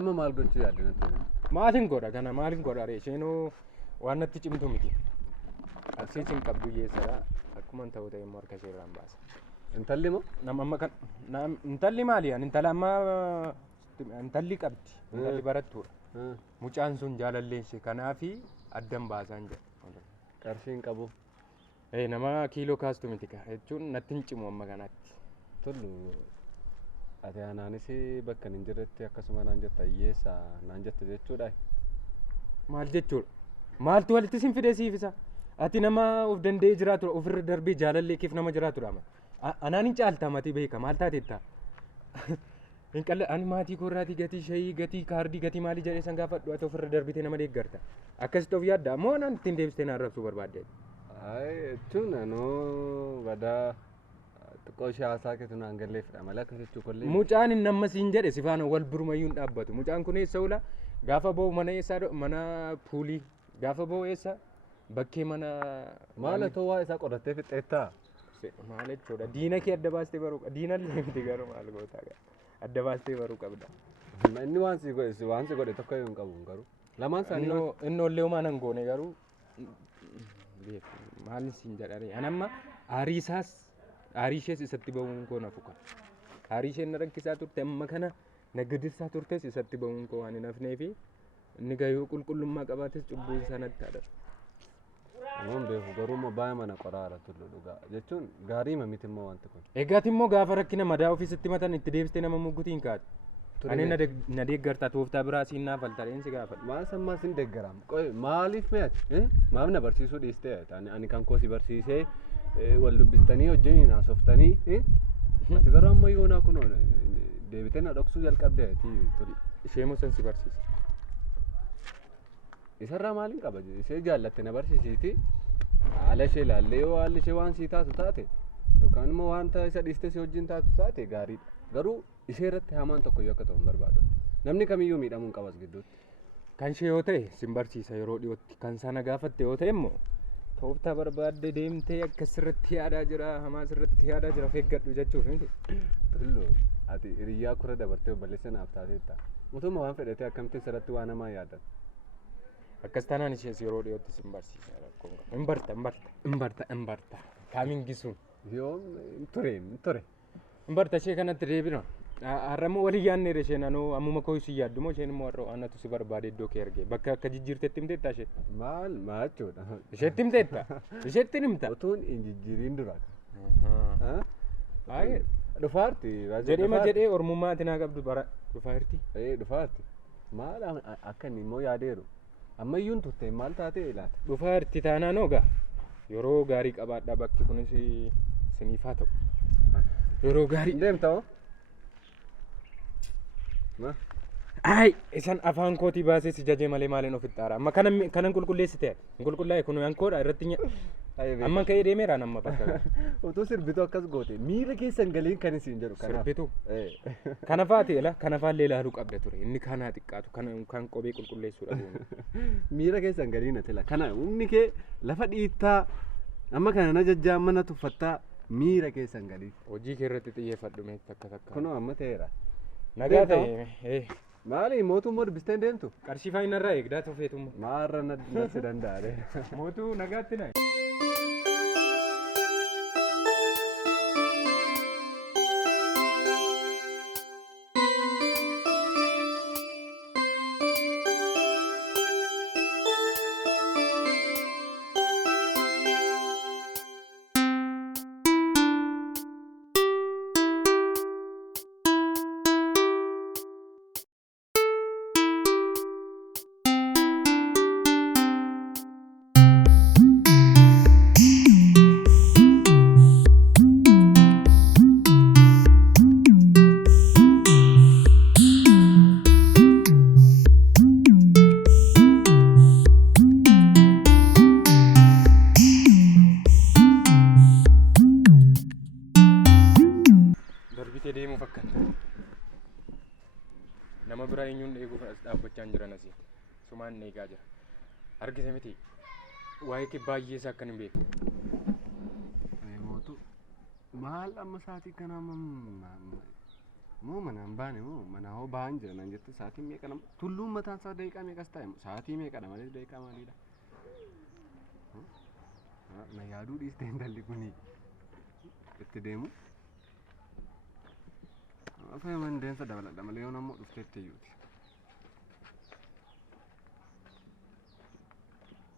amma maal gochuu yaadde natti? Maalin godha kana maalin godha ree isheenoo waan natti cimtu miti. Asiisin qabdu yeessadha akkuma ta'u ta'e immoo harka isheerraan baasa. Intalli moo? Nama amma kan intalli maali? Intala amma intalli qabdi. Intalli barattuudha. Mucaan sun jaalallee ishee kanaafi addan baasaan jedha. Qarshiin qabu. Nama kiiloo kaastu miti jechuun natti hin cimu amma kanatti. Tollu ati anaanis bakka hin jirretti akkasuma naan jetta hiyyeessa naan jette jechuudha. Maal jechuudha? Maaltu walitti sin fidee siifisa? Ati nama of danda'ee jiraatu ofirra darbee jaalallee keef nama jiraatudha. Anaan hin caalta matii beeka maal taateetta? Hin qalle ani maatii korraatii gatii shayii gatii kaardii gatii maalii jedhee san gaafadhu ati ofirra darbitee nama deeggarta. Akkasitti of yaadda moo naan ittiin deebistee naan rabsuu barbaadde? Jechuun anoo badaa xiqqoo ishee haasaa keessu naan galleeffidha malee akkas jechuu kollee. Mucaan inni amma siin jedhe si faana wal birumayyuu hin dhaabbatu. Mucaan kun eessa oola? Gaafa ba'u mana eessaa mana puulii gaafa ba'u eessa? Bakkee mana maal ta'uu waa isaa qorattee fixeettaa? Maal jechuudha? Diina kee adda baastee baruu qabda. Diinallee miti garuu maal gootaa adda baastee baruu qabda. Inni waan si godhe tokko hin qabu garuu. Lamaan isaanii inni ollee homaa nan goone garuu maal siin jedhanii anamma aarii isaas aarii ishees isatti ba'uun koo na fuka. Aarii isheen na rakkisaa turte amma kana na gidirsaa turtes isatti ba'uun koo waan hin hafnee fi inni gayyoo qulqullummaa qabaates cubbuu sanatti haadha. Amoon beeku garuu immoo baay'ee mana qoraara tullu dhugaa jechuun gaarii miti immoo wanti kun. Egaati immoo gaafa rakkina madaa ofiisitti matan itti deebistee nama muggutiin kaatu. Ani na deeggartaa tooftaa biraa siin naaf altareen si gaafadha. Maal sammaa siin deeggaram? Qoy maaliif meeti? Maaf na barsiisuu dhiistee ani kan koo si barsiisee wal dubbistanii wajjin naasoftanii ati garuu amma yoonaa kun deebitee na dhoksuu jalqabdee toli. Ishee moo san si barsiisa? Isarraa maaliin qaba? Ishee jaallatte na barsiisiiti. Haala ishee ilaallee yoo haalli ishee waan sii taatu taate yookaan immoo wanta isa dhiistee si wajjin taatu taate gaariidha. Garuu ishee irratti hamaan tokkoyyuu akka ta'u hin barbaadu. Namni kamiyyuu miidhamuu hin qabas gidduutti. Kan ishee yoo ta'e sin barsiisa yeroo dhiyootti kan sana gaafatte yoo ta'e immoo tooftaa barbaadde deemtee akkasirratti yaadaa jira hamaa sirratti yaadaa jira of eeggadhu jechuuf miti. Tullu ati hiriyyaa kura dabartee obboleessa naaf taateetta. Utuma waan fedhatee akkamittiin sirratti waan hamaa yaadan. Akkas taanaan ishees yeroo dhiyootti sin barsiisa rakkoon qaba. Hin barta. Kaamiin gisuun. Yoo hin ture. Hin barta ishee kanatti deebina. Har'ammoo walii yaadne isheen anoo ammuma koo si yaaddu moo isheen immoo har'a anatu si barbaade iddoo kee argee bakka akka jijjiirtetti himteetta ishee. Maal jechuudha. Isheetti himteetta. Isheetti himta. Utuun hin jijjiiriin dura. Baay'ee. Dhufaarti. Jedhee ormummaa ati naa qabdu bara dhufaarti. Dhufaarti. Maal akka inni immoo yaadeeru. Ammayyuun turte maal taatee ilaata? Dhufaarti taanaan ogaa yeroo gaarii qabaadhaa bakki kunis siniif haa ta'u. Yeroo gaarii. Deemtaa? Isan afaan kootii baasee si jajee malee maaliin ofitti aara. Amma kanan qulqulleessite qulqullaa'e kun hankoodha irratti amma ka'ee deemeeraan amma bakka. Utuu sirbitu akkas goote miira keessan galiin kan isin jedhu kanaaf. Sirbitu. Kana faati kanafaallee ilaaluu qabda ture. Inni kanaa xiqqaatu kan qobee qulqulleessuudha. Miira keessan galiin ati kana humni kee lafa dhiittaa amma kana na jajjaa mana tuffattaa miira keessan galii. Hojii kee irratti xiyyeeffadhu mee takka. Kunoo amma ta'eera. Nagaa ta'e. Maali mootummaa dubbistee deemtu? Qarshii faayinarraa eegdaa tofeetummaa. Maarra nasi danda'a. Mootuu nagaatti naayi. Nama biraa eenyuun eeguuf as dhaabbachaa jiran asii sumaan eegaa jira. Argite miti waa'ee kee baay'ee isaa akkan hin beeku. Mootu maal amma sa'aatii kana moo manaan baane moo manaa hoo ba'an jira nan jette sa'aatii meeqa nama tulluun mataan isaa daqiiqaa meeqas taa'e sa'aatii meeqadha malee daqiiqaa maaliidha na yaaduu dhiistee intalli kuni itti deemu afee mandeensa dabaladha malee yoo nammoo dhufteetti iyyuuti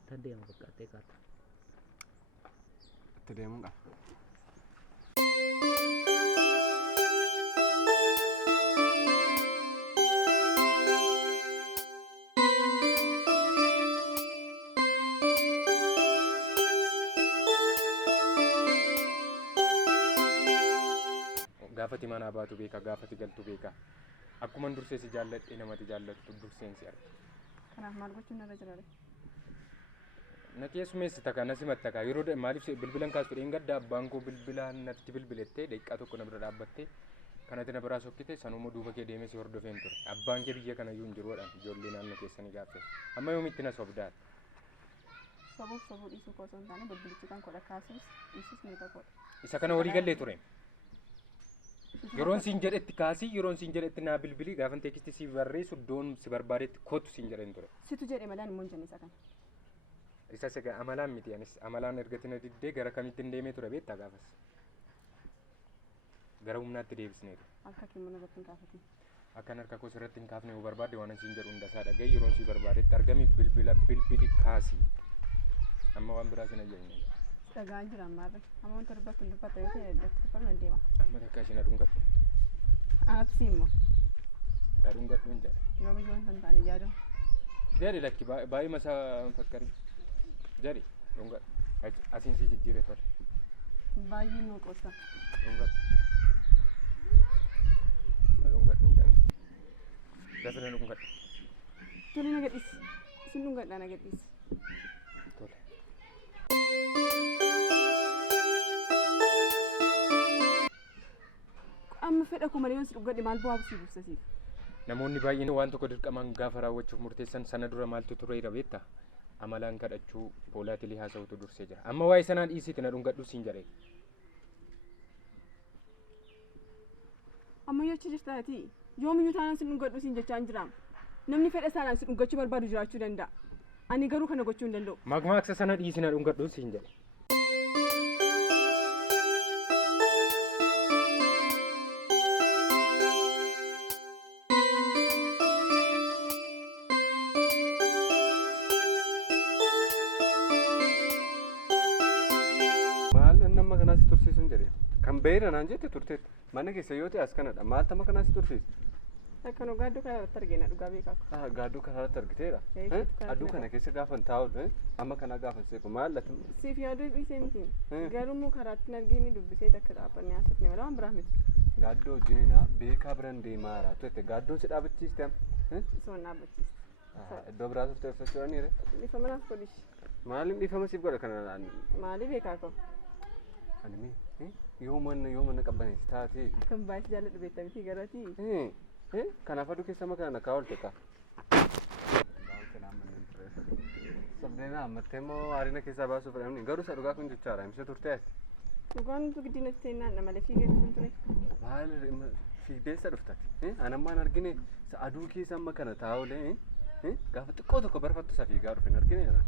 Taddeema fakkaatee kaata. itti deemuun qaba. Gaafati manaa baatu beeka gaafati galtu beeka akkuma dursee si jaalladhe namatti jaallattu durseen si arge. Kanaaf maal gochuun irra jira? Na keessummeessi takka na simatta kaa yeroo maaliif bilbilan kaas fudheen gadda abbaan koo bilbilaan natti bilbilettee daqiiqaa tokko na bira dhaabbattee kanatti na biraa sokkite sanuma duuba kee deemee si hordofeen ture abbaan kee biyya kana iyyuu hin jiruudhaan ijoollee naannoo keessanii gaaffee amma yoomitti na sobdaat. Sobuu dhiisuu koo osoo hin taane bilbilichi kan kodha kaasuus dhiisuus ni godha. Isa kana walii gallee ture. Yeroon siin jedhetti kaasii yeroon siin jedhetti naa bilbilii gaafan teekisti si barreessu iddoon si barbaadetti kootu siin jedheen ture. Situ jedhe malaan immoo hin jenne isa kana. Isa sega amalaan miti anis amalaan ergatina diddee gara kamitti hin deemee ture beektaa gaafas. Gara humnaatti deebisneetu. Akka kimmoo irratti hin kaafatin. Akkan harka koo sirratti hin kaafne yoo barbaadde waan siin jedhu hundasaa dhagaye yeroon si barbaadetti argami bilbili kaasii. Amma waan biraa sin ajajne. Dhagaan jira ammaarra. Amma wanta dubbata yoo ta'e lafti dubbatu nan deema. Amma takkaa isheen adungadhu. Anatu si immoo. Adungadhu hin jedhe. Yoo biyya wanta hin taane yaadamu. Jadi lakki baay'ee masaa fakkarii. Jadi adungadhu. Asiin si jijjiire tole. Baay'ee nuu qoosa. Adungadhu. Adungadhu hin jedhe. Dafina adungadhu. Tole na gadhiisi. Isin dhungadhaa na gadhiisi. Tole. Amma fedha koo malee yoo si dhugadhe maal bu'aa si buusa siif? Namoonni baay'een waan tokko dirqamaan gaafa raawwachuuf murteessan sana dura maaltu tureera beektaa? Amalaan kadhachuu poolaatilii haasa'utu dursee jira. Amma waa'ee sanaan dhiisiiti na dhungadhu siin jedhee. Amma yoo achi jirtaati yoomiyyuu taanaan si dhungadhu siin jechaa hin jiraam. Namni fedha isaanaan si dhungachuu barbaadu jiraachuu danda'a. Ani garuu kana gochuu hin danda'u. Maakmaaksa sana dhiisi na dhungadhu siin jedhe. Kan beera naan jette turteetti mana keessa yoo ta'e as kanadha maal tama kanaa si tursiisa. Akkanoo gaaddoo karaa irratti argina dhugaa beekaa. Gaaddoo karaa irratti argiteera. Adduu kana keessa gaafan taa'u amma kana gaafan seeku maal latim. Siif yaaduu dhiisee miti. Garuu immoo karaatti arginu dubbisee takka dhaabbanne haasofne malee waan biraa miti. Gaaddoo wajjin beekaa biran deemaa jira turte gaaddoon si dhaabachiiste amma. Soon dhaabbachiiste. Iddoo biraa turte uffachuudhaaniire. Dhiifama naaf godhishi. Maaliin dhiifama siif godha kana? Maali beekaa koo? Ani yoo mana qabbanees taate. Kan baay'ee jaalladhu beektaa miti garaati. Kanaaf aduu keessa makaa na kaawwalte kaa. Sabdeenaa ammattee immoo harina keessaa baasuuf fedhamni garuu isa dhugaa kun jechaadha imsa turte ati. Dhugaan nuti giddina teennaan malee fiigee dhufan ture. Maal fiigdeessa dhuftati? Anammaan argine aduu keessa amma kana taa'ulee gaafa xiqqoo tokko barfattu isa fiigaa dhufe hin argine.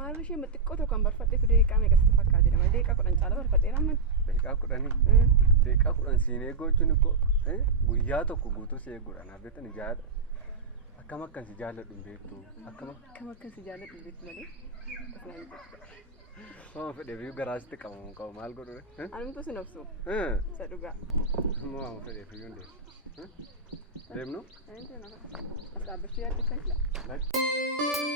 Maal ishee xiqqoo tokko kan barfadheetu deeqaa meeqatti fakkaatedha malee deeqaa 10 caala barfadheera amman. Deeqaa 10. Deeqaa 10 siin eeguu jechuun ikkoo guyyaa tokko guutuu si eeguudha naaf jettan ijaadha. Akkam akkan si jaalladhu hin beektu. Akkam akkan si jaalladhu hin beektu malee. Waan fedheef iyyuu garaasitti qabamu qabu maal godhu? Anumtu si nobsu. Isa dhugaa. Immoo waan fedheef iyyuu hin deemu. Deemnu? As dhaabbachuu yaaddeessan fila.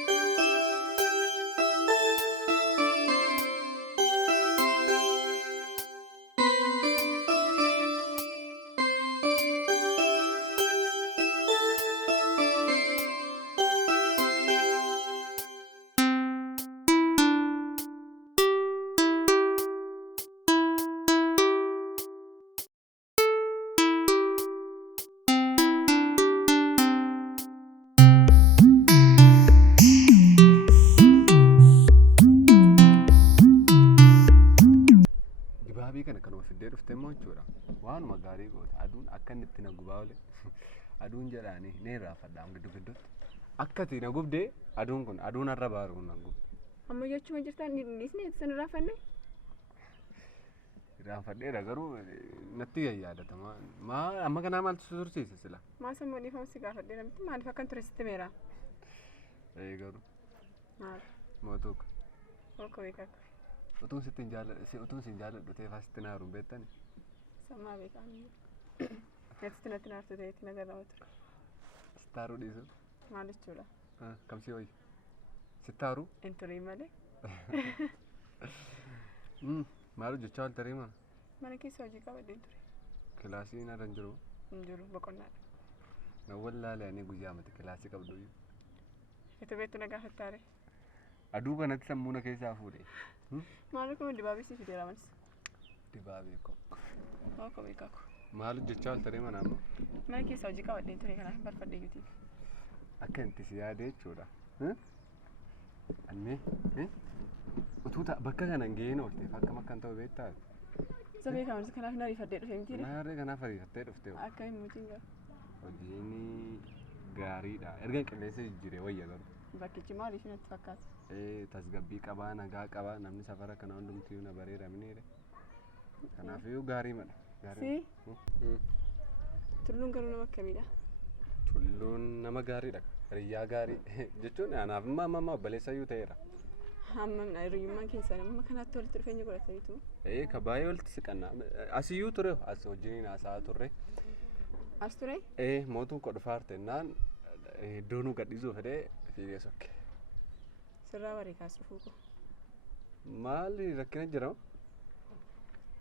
kana kanuma fiddee dhufte immoo jechuudha. Waanuma gaarii goote aduun akka inni itti na gubaa oole aduun jedhaanii ni irraafadha giddu gidduutti. Akka itti na gubdee aduun kun aduun har'a baaru kun na gubde. Amma jechuma jirtaan ni isin irraafanne? Irraanfadheedha garuu natti yaadatama. Amma kanaa maaltu tursiise sila? Maa sammuu dhiifama si gaafadhee namti maaliif akkan ture sitti meera? Garuu Maal? mootuuka. Ookko beekaa kure. Utuun sittiin jaalladhu utuun siin jaalladhu ta'eefaa sitti naaruun beektani? Sammaa beekaa inni. Neetitti natti naartu ta'eetti nagarrama ture. Sittaaruu dhiisu? Maal jechuudha? Kamsii wayyi? Sittaaruu? Hin turii malee. Maal hojjechaa ooltanii mana? Mana keessa hojii qabadheen ture. Kilaasiin irra hin jiru? Hin jiru boqonnaadha. Na wallaalee ani guyyaa miti kilaasii qabduyyuu. Ito beektu na gaafattaare. Aduu kanatti sammuu na keessaa fuudhe. Maal akkuma dibaabii si fideera manis? Dibaabii koo. Ookko beekaa koo. Maal hojjechaa ooltanii mana ammoo? Mana keessa hojii qabadheen ture kanaaf barbaadee guutii. Akka inti si yaade jechuudha. Annee utuu bakka kana hin ga'in oolteef akkam akkan ta'u beektaa? Isa beekamu kanaaf na ariifadhee dhufe miti. Maarree kanaaf ariifattee dhufte. Akka hin mutiin garu. Hojiin gaariidha. Erga qilleensa jijjiiree wayya garuu. Bakkichi maaliif natti fakkaata? Tasgabbii qabaa, nagaa qabaa, namni safara kana hundumtiyyuu na bareeda miniire. Kanaafiyyuu gaarii madha. Si? Tulluun garuu nama akkamiidha? Tulluun nama gaariidha. Hiriyyaa gaarii jechuun anaaf amma obboleessayyuu ta'eera. Hammamna hiriyyummaan keessaa nama kanaatti walitti dhufeenya godhataniitu. Ka baay'ee walitti siqannaa. Asiyyuu ture as wajjin haasa'aa turre. As ture? Mootuun koo dhufaa artennaan iddoo nu gadhiisuu fedhee fiigee sokke. Sirraa bareedaas dhufuu koo. Maali rakkina jira?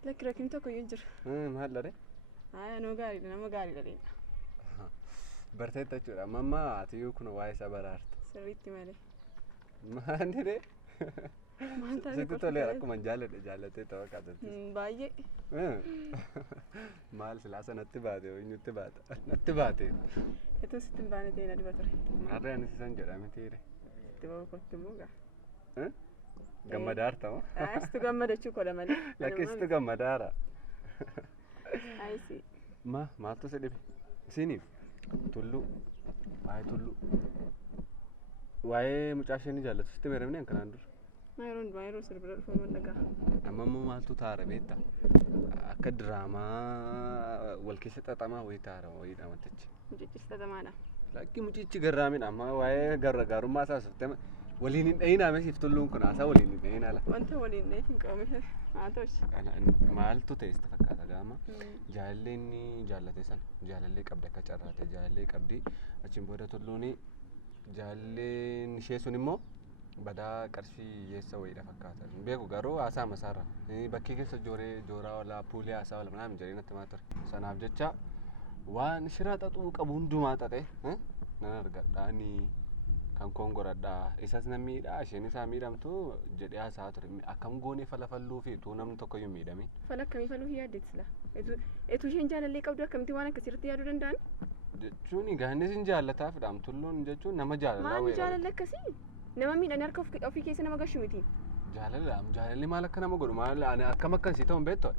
Rakkinni tokko iyyuu jira. Maal dha? Nama gaariidha nama gaariidha deema. Barteetta jechuudha. Amma atiyyuu kun waa'ee isaa baraarta. Sirriitti malee. Maali ree? Maal taate Sitti toleera akkuma jaallatee ta'uu qabatatti. Baay'ee. Maal silaasa natti baate eenyutti baata? Natti baate. Itoo sitti hin baane ta'e na dhiba ture. Maarree anis isan jedhame tiire. Sitti bahu kottu immoo gaa. Gammadaarta moo? Sitti gammadachuu kodha malee. Lakkisitti gammadaara. Ayisi. Maaltu si dhibe? Isiniif tulluu waa'ee tulluu waa'ee mucaa ishee ni jaallatu sitti meeramne kanaan dura. Yeroo hundumaa yeroo sirbira dhufa dhagaa. Amma immoo maaltu taara beektaa? Akka diraamaa wal keessa xaxamaa wayii taara wayiidha wantichi. Mucichis xaxamaadha. Lakki mucichi garraamidha amma waa'ee gargaarummaa isaa softame waliin hin dhayinaa mesiif tulluun kun haasaa waliin hin dhayinaa la. Wanta waliin dhayee hin qabame haa ta'ushi. Maaltu ta'e sitti fakkaata gaama? Jaalallee inni jaallate sana jaalallee qabdi akka carraate jaalallee qabdi achiin booda tulluuni jaalalleen ishee sun immoo badaa qarshii hiyyeessa wayiidha fakkaata. Beeku garuu haasaa masaarra bakkee keessa jooraa wala puulii haasaa wala manaa mijarii natti maa ture. Sanaaf jecha waan shira xaxuu qabu hundumaa xaxe nan argadhaani kan koon godhadhaa isas nan miidhaa isheen isaa miidhamtu jedhee haasaa ture akkam goonee falafalluu fi utuu namni tokkoyyuu miidhame. Fala akkamii faluu hin yaaddeetti sila? Etuu isheen jaalallee qabdu akkamitti waan akkasirratti yaaduu danda'an? Jechuun gaannis hin jaallataa fidhaam tulluun jechuun nama jaalalaa wayii. Maal jaalallee akkasii? Nama miidhanii harka ofii keessa nama gashu miti. Jaalalli maal akka nama godhu maal akkam akkasii ta'u hin beektu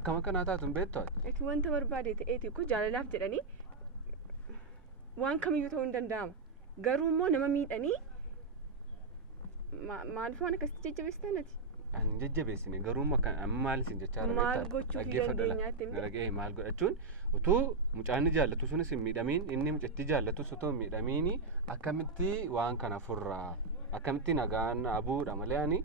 akkam akka naa taatu hin beektu. Etuu wanta barbaade ta'eeti kun jaalalaaf jedhanii waan kamiyyuu ta'uu hin danda'ama. Garuu immoo nama miidhanii maaliif waan akkasitti jajjabeessitan ati? Ani jajjabeessine garuu amma maal isin jechaa irra maal gochuu fi dandeenyaatti dhagee maal godhachuun utuu mucaan jaallatu sunis hin miidhamiin inni mucattii jaallatus utuu hin miidhamiin akkamitti waan kana furraa akkamitti nagaan abuudha malee ani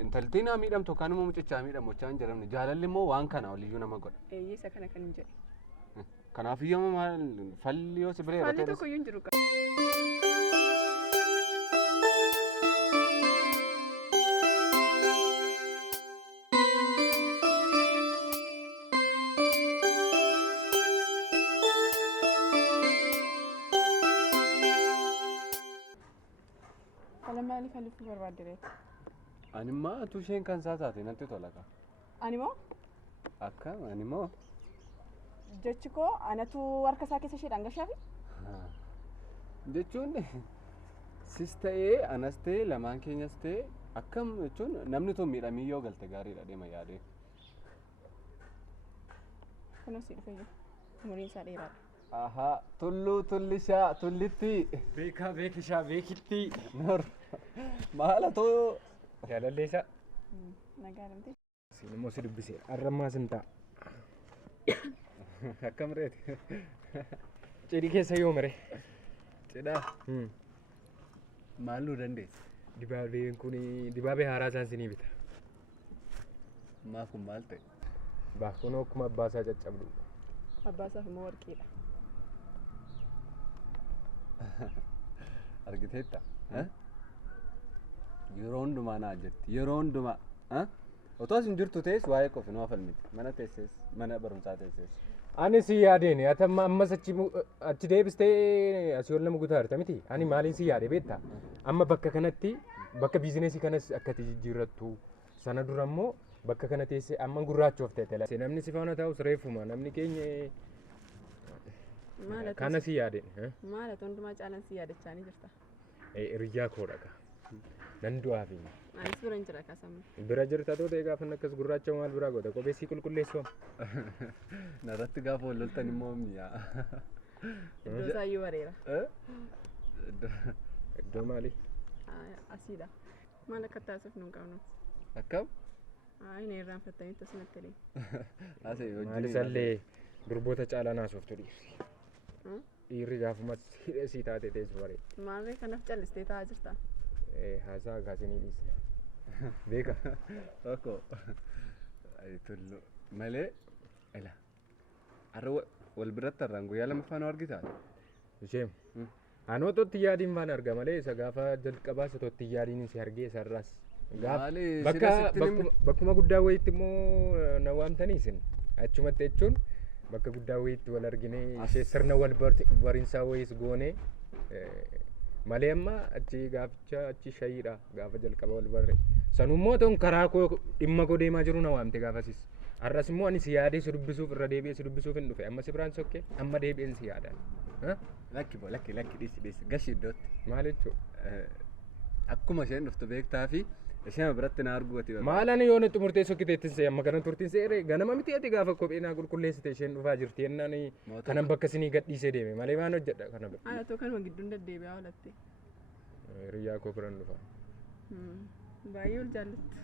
intaltii naa miidhamtu yookaan immoo mucichaa miidhamu jechaa hin jedhamne jaalalli immoo waan kana oliyyuu nama godha. Isa kana kan hin jedhe. Kanaafiyyuu maal falli yoo si biree falli tokkoyyuu hin jiru qaba. Maaliif halluu barbaadde beekta? Animmaa utuu isheen kan isaa taate natti tola qaba. Animmoo? Akkam animmoo? Jechi koo anatu harka isaa keessa isheedhaan gashaafi? Jechuun sis ta'ee anas ta'ee lamaan keenyas ta'ee akkam jechuun namni tun miidhamii yoo galte gaariidha deema yaadee. kunis si dhufeeyyu umuriin isaa dheeraadha. Ahaa tullishaa tullitti Beekaa beekishaa beekitti. nur maala too Jaalallee isaa. Nagaa damte. Siin immoo si dubbisee arrammaa sin ta'a. akkam reeti Cidhi keessa yoo mare. cidhaa maal nu dandeesse Dibaabeen kun dibaabee haaraa isaan sinii bita. maaf kun maal ta'e Kun akkuma abbaa isaa caccabdu. Abbaa isaaf immoo warqiidha. argiteetta yeroo hundumaa naa jetti yeroo hundumaa otoo isin jirtu ta'es waa'ee qofi nu falmiti mana teessees mana barumsaa teessees Ani si yaadeen atamma ammas achi deebistee asii ol nama guutaarta miti. Ani maaliin si yaade beektaa? Amma bakka kanatti bakka biizineesii kanas akkati jijjiirrattu sana dura immoo bakka kana teessee amma gurraachoof ta'e namni si faana taa'us reeffuma namni keenya kana si yaadeen. Maala hundumaa caalan si yaadachaa ni jirta. Hiriyyaa koodha ka. Nan du'aa fi Anis bira hin jira kaasamu. bira jirta ta'uu ta'e gaafa akkas gurraacha maal biraa goota kophee sii qulqulleessu. narratti gaafa wal loltan immoo mi'a Iddoo isaayyuu bareera. Iddoo maali? Asiidha. Maal akka taasisuuf nu hin qabnu. akkam Inni irraanfattanii tasumatti illee. asee Maali sallee durboota caalaa naasoftu dhiirri. Dhiirri gaafuma sii taate teessu bare. Maalree kanaaf callistee taa'aa jirta. Haasaa kaasinii dhiisne. Beeka. tokko tullu malee ila arra wal biratti arraan guyyaa lamaffaa nu argitaa Isheen. Anoo totti yaadiin baan arga malee isa gaafa jalqabaa isa totti yaadiin si argee isarraas. Maali, Bakka sirriitti nimmi- bakkuma guddaa wayiitti immoo na waamtanii isin achumatti jechuun bakka guddaa wayiitti wal arginee ishee sirna wal barinsaa wayiis goonee malee amma achi gaaficha achi shayiidha gaafa jalqaba wal barre sanummoo ta'uun karaa koo dhimma koo deemaa jiru na waamte gaafasis har'as immoo ani si yaadee si dubbisuuf irra deebi'ee si dubbisuuf hin dhufe amma si biraan sokkee amma deebi'een si yaada lakki dhiisi gashi iddootti maal jechuudha akkuma isheen dhuftu beektaa fi isheen biratti na arguuti maalaan yoo natti murtee sokkiteettin see amma kana turtiin seeree ganama miti ati gaafa kophee naa qulqulleessite isheen dhufaa jirti yennaan kanan bakka sinii gadhiisee deeme malee maan hojjedha kana bira Ana too kanuma gidduun deddeebi'aa oolatte. hiriyyaa koo biran dhufa Baay'ee ol jaallattu.